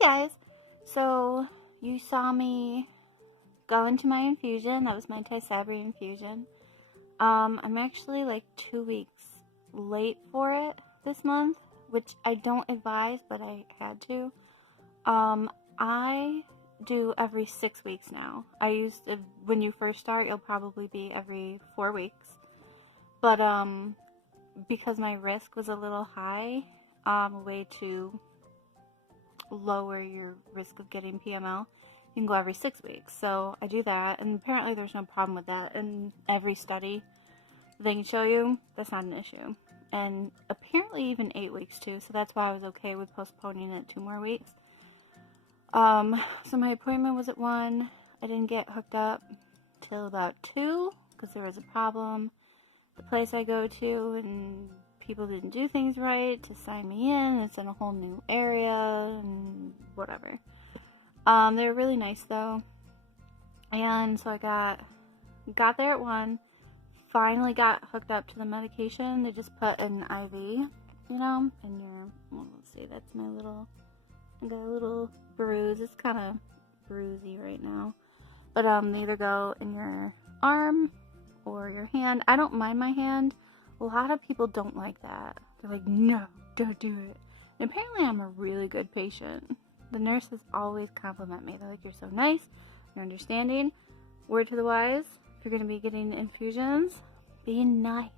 Guys, so you saw me go into my infusion. That was my Tysabri infusion. I'm actually like 2 weeks late for it this month, which I don't advise, but I had to. I do every 6 weeks now. I used to, when you first start, you'll probably be every 4 weeks. But because my risk was a little high, a way to lower your risk of getting PML, you can go every 6 weeks. So I do that, and apparently there's no problem with that. In every study they can show you, that's not an issue. And apparently even 8 weeks too, so that's why I was okay with postponing it 2 more weeks. So my appointment was at 1. I didn't get hooked up till about 2 because there was a problem. The place I go to, and people didn't do things right to sign me in. It's in a whole new area and whatever. They were really nice though. And so I got there at 1. Finally got hooked up to the medication. They just put an IV, you know, in your, well, let's see, that's my little, I got a little bruise. It's kind of bruisey right now. But they either go in your arm or your hand. I don't mind my hand. A lot of people don't like that. They're like, no, don't do it. And apparently I'm a really good patient. The nurses always compliment me. They're like, you're so nice, you're understanding. Word to the wise, if you're going to be getting infusions, be nice.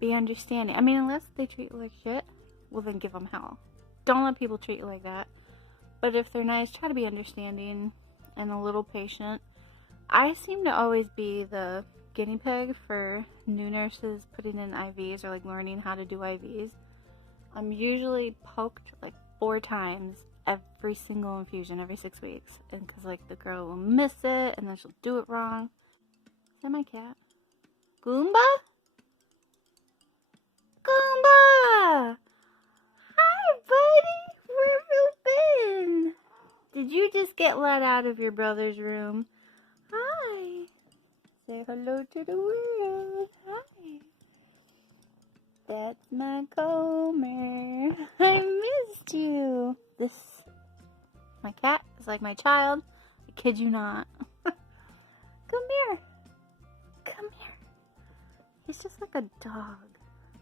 Be understanding. I mean, unless they treat you like shit, well then give them hell. Don't let people treat you like that. But if they're nice, try to be understanding and a little patient. I seem to always be the guinea pig for new nurses putting in IVs or like learning how to do IVs. I'm usually poked like 4 times every single infusion every 6 weeks, and because like the girl will miss it and then she'll do it wrong. Is that my cat? Goomba? Goomba! Hi buddy! Where have you been? Did you just get let out of your brother's room? Hi! Say hello to the world. Hi! That's my Comer. I missed you. My cat is like my child. I kid you not. Come here. Come here. He's just like a dog.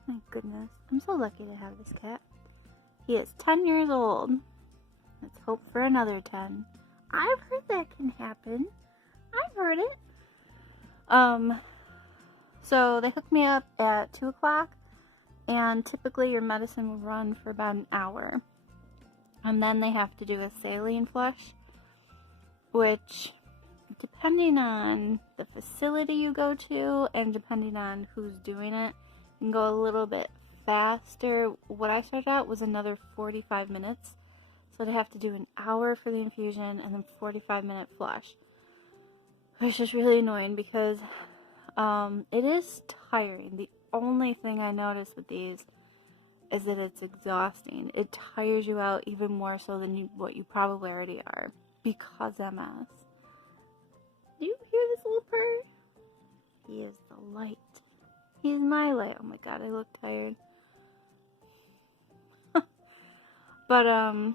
My goodness. I'm so lucky to have this cat. He is 10 years old. Let's hope for another 10. I've heard that can happen. I've heard it. So they hooked me up at 2 o'clock. And typically your medicine will run for about an hour. And then they have to do a saline flush, which depending on the facility you go to and depending on who's doing it, you can go a little bit faster. What I started out was another 45 minutes. So I'd have to do an hour for the infusion and then 45-minute flush. Which is really annoying because it is tiring. The only thing I notice with these is that it's exhausting. It tires you out even more so than what you probably already are because MS. Do you hear this little purr? He is the light. He is my light. Oh my god, I look tired. But,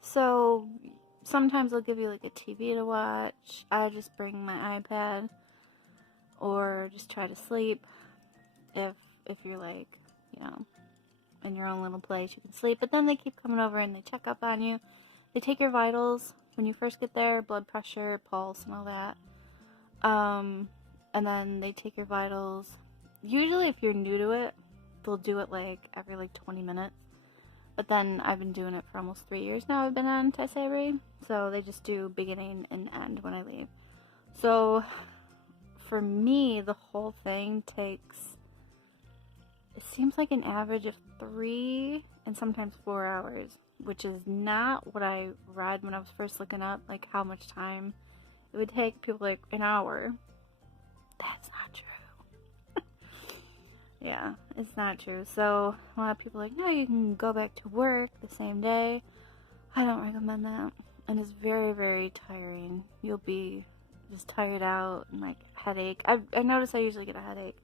so sometimes they'll give you like a TV to watch. I just bring my iPad or just try to sleep. If you're like, you know, in your own little place, you can sleep. But then they keep coming over and they check up on you. They take your vitals when you first get there, blood pressure, pulse, and all that. And then they take your vitals. Usually if you're new to it, they'll do it like every like 20 minutes. But then I've been doing it for almost 3 years now. I've been on Tysabri. So they just do beginning and end when I leave. So for me, the whole thing takes, it seems like an average of 3 and sometimes 4 hours, which is not what I read when I was first looking up, like how much time it would take. People like an hour. That's not true. Yeah, it's not true. So a lot of people are like, no, you can go back to work the same day. I don't recommend that. And it's very, very tiring. You'll be just tired out and like headache. I notice I usually get a headache.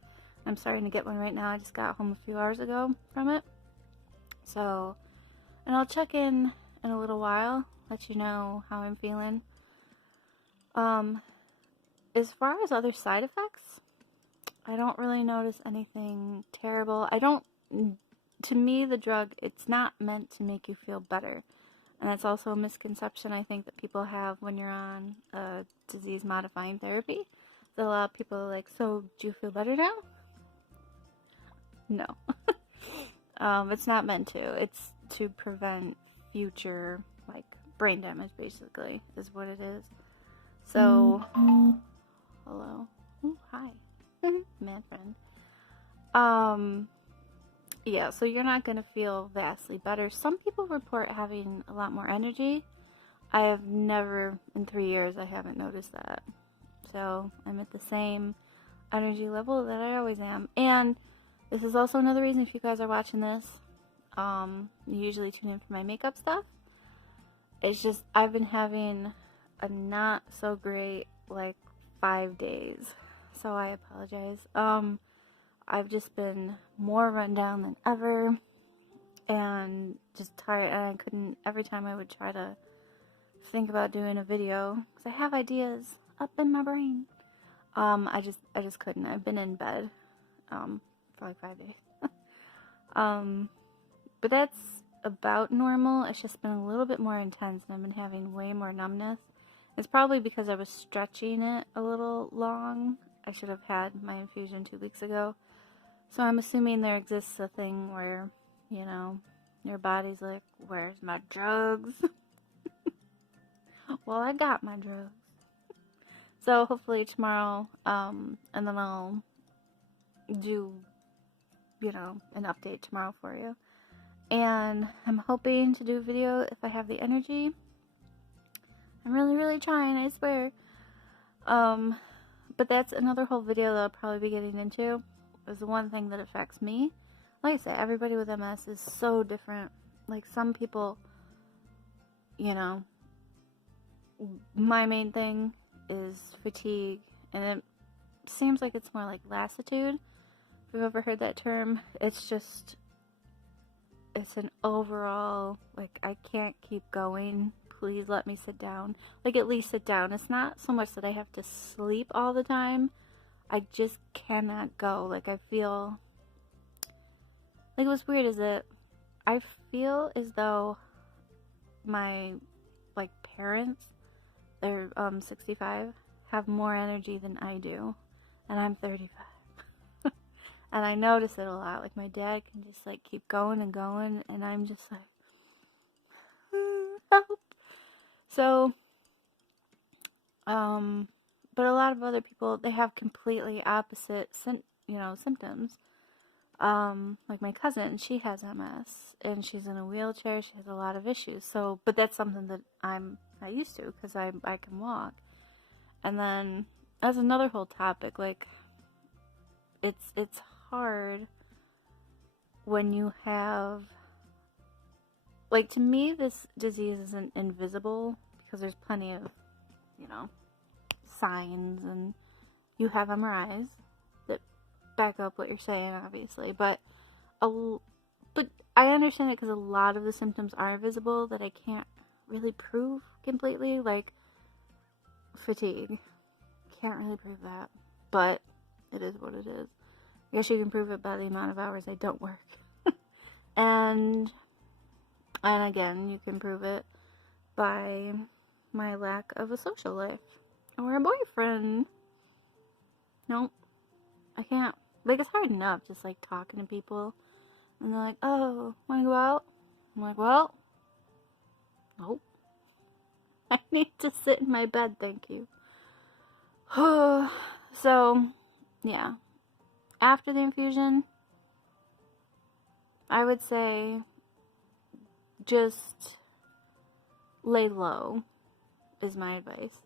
I'm starting to get one right now. I just got home a few hours ago from it. So, and I'll check in a little while, let you know how I'm feeling. As far as other side effects, I don't really notice anything terrible. To me, the drug, it's not meant to make you feel better. And that's also a misconception I think that people have when you're on a disease-modifying therapy. That a lot of people are like, so do you feel better now? No. It's not meant to. It's to prevent future, like, brain damage, basically, is what it is. So, hello. Ooh, hi. Man friend. Yeah, so you're not going to feel vastly better. Some people report having a lot more energy. I have never, in 3 years, I haven't noticed that. So, I'm at the same energy level that I always am. And this is also another reason, if you guys are watching this, you usually tune in for my makeup stuff. It's just, I've been having a not so great, like, 5 days. So I apologize. I've just been more run down than ever and just tired, and I couldn't, every time I would try to think about doing a video, because I have ideas up in my brain, I just couldn't. I've been in bed, for like 5 days. But that's about normal. It's just been a little bit more intense, and I've been having way more numbness. It's probably because I was stretching it a little long. I should have had my infusion 2 weeks ago. So I'm assuming there exists a thing where, you know, your body's like, where's my drugs? Well, I got my drugs. So hopefully tomorrow, and then I'll do, you know, an update tomorrow for you. And I'm hoping to do a video if I have the energy. I'm really, really trying, I swear. But that's another whole video that I'll probably be getting into. Is the one thing that affects me. Like I said, everybody with MS is so different. Like some people, you know, my main thing is fatigue, and it seems like it's more like lassitude. If you've ever heard that term, it's just, it's an overall, like, I can't keep going. Please let me sit down. Like, at least sit down. It's not so much that I have to sleep all the time. I just cannot go. Like, I feel, like, what's weird is that I feel as though my, like, parents, they're 65, have more energy than I do, and I'm 35. And I notice it a lot. Like, my dad can just, like, keep going and going, and I'm just like, help. So, But a lot of other people, they have completely opposite, symptoms. Like my cousin, she has MS, and she's in a wheelchair. She has a lot of issues. So, but that's something that I'm not used to because I can walk. And then that's another whole topic. Like, it's hard when you have, like, to me, this disease isn't invisible because there's plenty of, signs, and you have MRIs that back up what you're saying, obviously. But I understand it because a lot of the symptoms are visible that I can't really prove completely, like fatigue. Can't really prove that, but it is what it is. I guess you can prove it by the amount of hours I don't work. and again, you can prove it by my lack of a social life or a boyfriend. Nope, I can't. Like, it's hard enough just like talking to people, and they're like, "Oh, wanna go out?" I'm like, "Well, nope. I need to sit in my bed, thank you." So, yeah. After the infusion, I would say just lay low is my advice.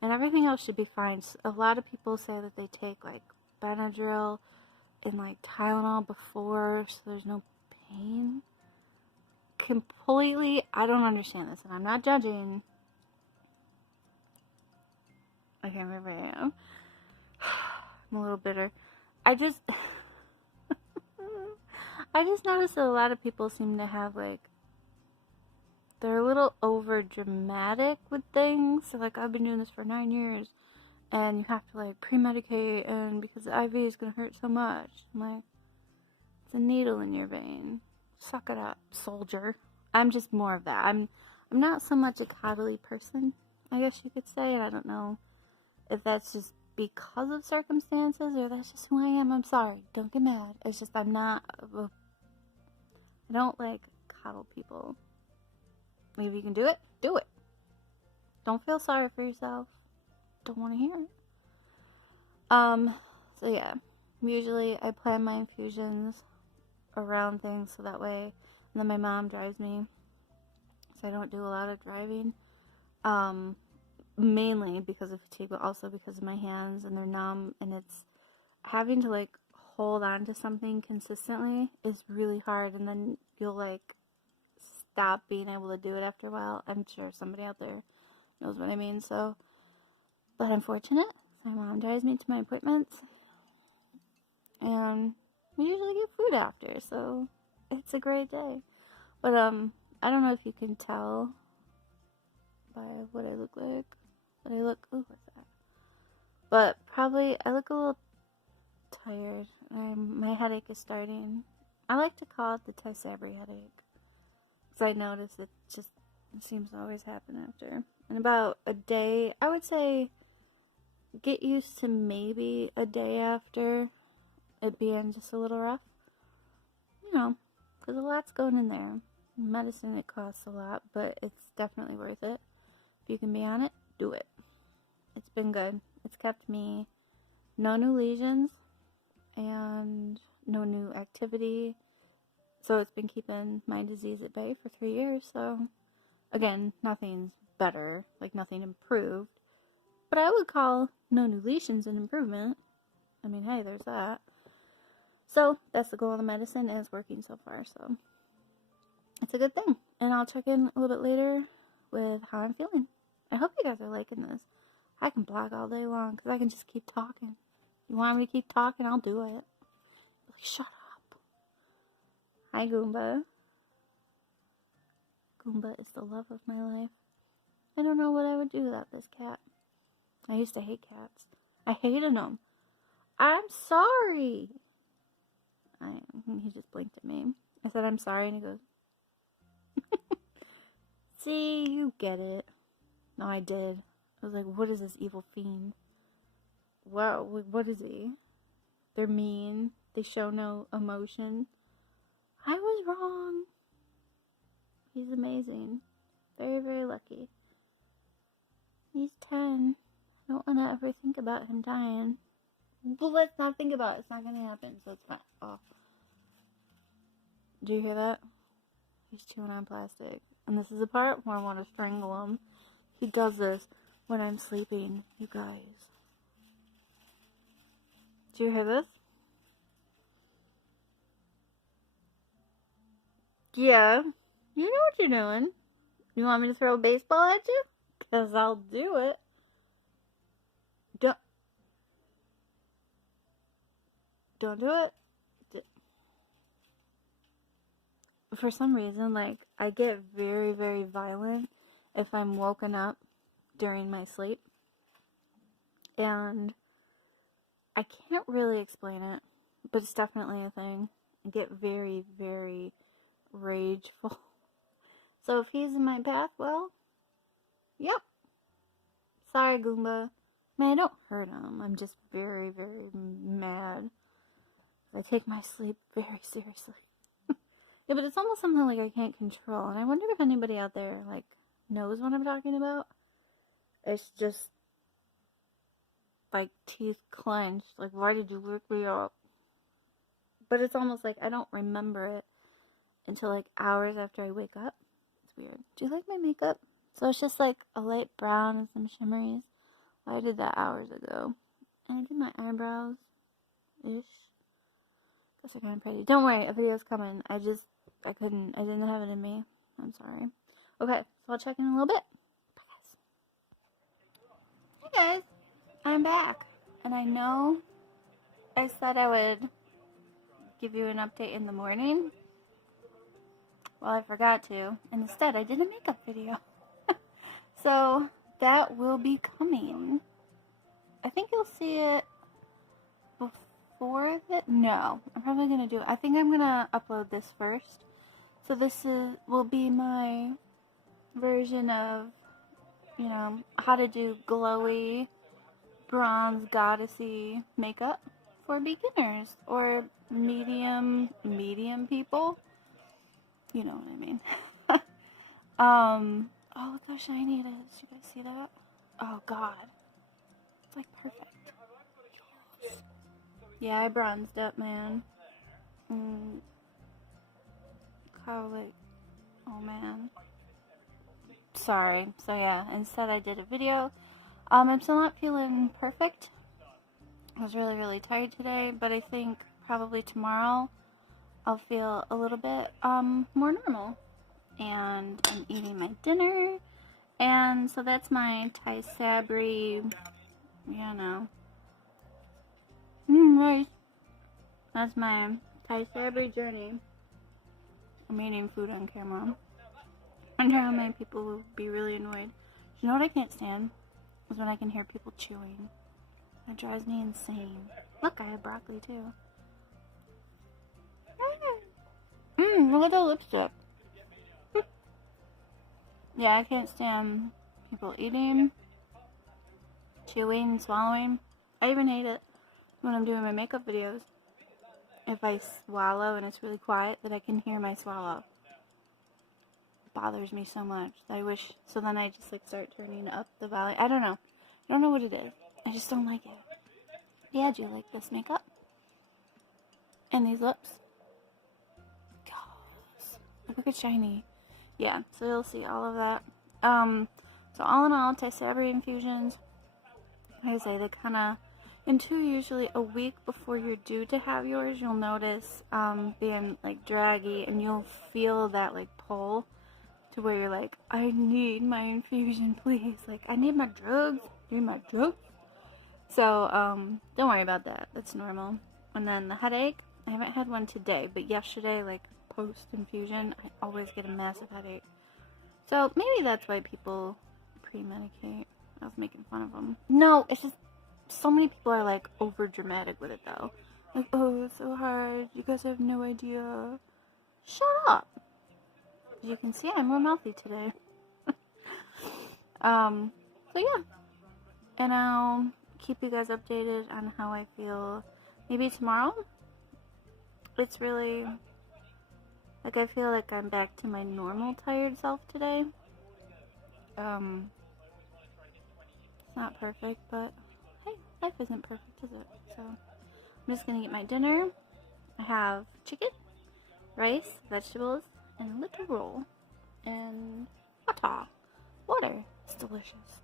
And everything else should be fine. A lot of people say that they take like Benadryl and like Tylenol before, so there's no pain. Completely, I don't understand this, and I'm not judging. I can't remember where I am. I'm a little bitter. I just noticed that a lot of people seem to have like, they're a little over dramatic with things. So like, I've been doing this for 9 years, and you have to like pre-medicate, and because the IV is gonna hurt so much. I'm like, it's a needle in your vein. Suck it up, soldier. I'm just more of that. I'm not so much a cuddly person, I guess you could say, and I don't know if that's just because of circumstances or that's just who I am. I'm sorry. Don't get mad. It's just I don't like cuddle people. Like, if you can do it, do it. Don't feel sorry for yourself. Don't want to hear it. So yeah. Usually I plan my infusions around things so that way, and then my mom drives me, so I don't do a lot of driving. Mainly because of fatigue, but also because of my hands, and they're numb, and it's having to like hold on to something consistently is really hard, and then you'll like stop being able to do it after a while. I'm sure somebody out there knows what I mean. So, but I'm fortunate. My mom drives me to my appointments, and we usually get food after, so it's a great day. But I don't know if you can tell by what I look like. But I look, ooh, what's that? But probably I look a little tired. My headache is starting. I like to call it the Tysabri headache, because I notice it seems to always happen after. In about a day, I would say get used to maybe a day after it being just a little rough. Because a lot's going in there. Medicine, it costs a lot, but it's definitely worth it. If you can be on it, do it. It's been good. It's kept me no new lesions and no new activity. So it's been keeping my disease at bay for 3 years. So again, nothing's better, like nothing improved. But I would call no new lesions an improvement. I mean, hey, there's that. So that's the goal of the medicine, and it's working so far. So it's a good thing. And I'll check in a little bit later with how I'm feeling. I hope you guys are liking this. I can blog all day long because I can just keep talking. You want me to keep talking? I'll do it. Like, shut up. Hi, Goomba. Goomba is the love of my life. I don't know what I would do without this cat. I used to hate cats. I hated them. I'm sorry. He just blinked at me. I said, I'm sorry, and he goes, see, you get it. No, I did. I was like, what is this evil fiend? Wow, what is he? They're mean. They show no emotion. I was wrong. He's amazing. Very, very lucky. He's 10. I don't want to ever think about him dying. But let's not think about it. It's not going to happen, so it's fine. Oh. Do you hear that? He's chewing on plastic. And this is the part where I want to strangle him. He does this when I'm sleeping, you guys. Do you hear this? Yeah. You know what you're doing. You want me to throw a baseball at you? Because I'll do it. Don't do it. For some reason, like, I get very, very violent if I'm woken up during my sleep. And I can't really explain it, but it's definitely a thing. I get very, very rageful. So if he's in my path, well, yep. Sorry, Goomba. Man, I don't hurt him. I'm just very, very mad. I take my sleep very seriously. Yeah, but it's almost something like I can't control. And I wonder if anybody out there, like, knows what I'm talking about. It's just, like, teeth clenched. Like, why did you wake me up? But it's almost like I don't remember it until, like, hours after I wake up. It's weird. Do you like my makeup? So it's just, like, a light brown and some shimmeries. I did that hours ago. And I did my eyebrows-ish. Guess they're kind of pretty. Don't worry, a video's coming. I didn't have it in me. I'm sorry. Okay, so I'll check in a little bit. Bye, guys. Hey, guys. I'm back. And I know I said I would give you an update in the morning. Well, I forgot to. And instead, I did a makeup video. So, that will be coming. I think you'll see it before that. No, I'm probably going to do it. I think I'm going to upload this first. So this will be my version of, you know, how to do glowy, bronze, goddessy makeup for beginners or medium people. You know what I mean. Oh, look how shiny it is. You guys see that? Oh, God. It's like perfect. Yeah, I bronzed up, man. How, like, oh, man. Sorry. So, yeah, instead I did a video. I'm still not feeling perfect. I was really, really tired today, but I think probably tomorrow I'll feel a little bit, more normal. And I'm eating my dinner. And so that's my Tysabri, you know. Right. That's my Tysabri journey. I'm eating food on camera. I wonder how many people will be really annoyed. You know what I can't stand? Is when I can hear people chewing. It drives me insane. Look, I have broccoli too. Look at the lipstick. Yeah, I can't stand people eating, chewing, swallowing. I even hate it when I'm doing my makeup videos. If I swallow and it's really quiet, that I can hear my swallow. It bothers me so much that I wish. So then I just like start turning up the volume. I don't know. I don't know what it is. I just don't like it. Yeah, do you like this makeup? And these lips? God, look at shiny. Yeah, so you'll see all of that. So all in all, Tysabri infusions, like I say, they kind of, usually a week before you're due to have yours, you'll notice being like draggy, and you'll feel that like pull to where you're like, I need my infusion, please. Like, I need my drugs. So, don't worry about that. That's normal. And then the headache, I haven't had one today, but yesterday, like, post-infusion, I always get a massive headache. So, maybe that's why people pre-medicate. I was making fun of them. No, it's just, so many people are, like, over-dramatic with it, though. Like, oh, it's so hard. You guys have no idea. Shut up. As you can see, I'm more mouthy today. So yeah. And I'll keep you guys updated on how I feel. Maybe tomorrow. It's really, like, I feel like I'm back to my normal tired self today. It's not perfect, but hey, life isn't perfect, is it? So I'm just gonna eat my dinner. I have chicken, rice, vegetables, and a little roll, and water. It's delicious.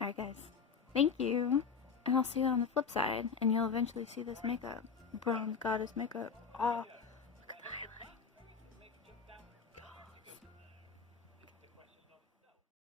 Alright guys, thank you, and I'll see you on the flip side, and you'll eventually see this makeup. Bronze goddess makeup. Oh.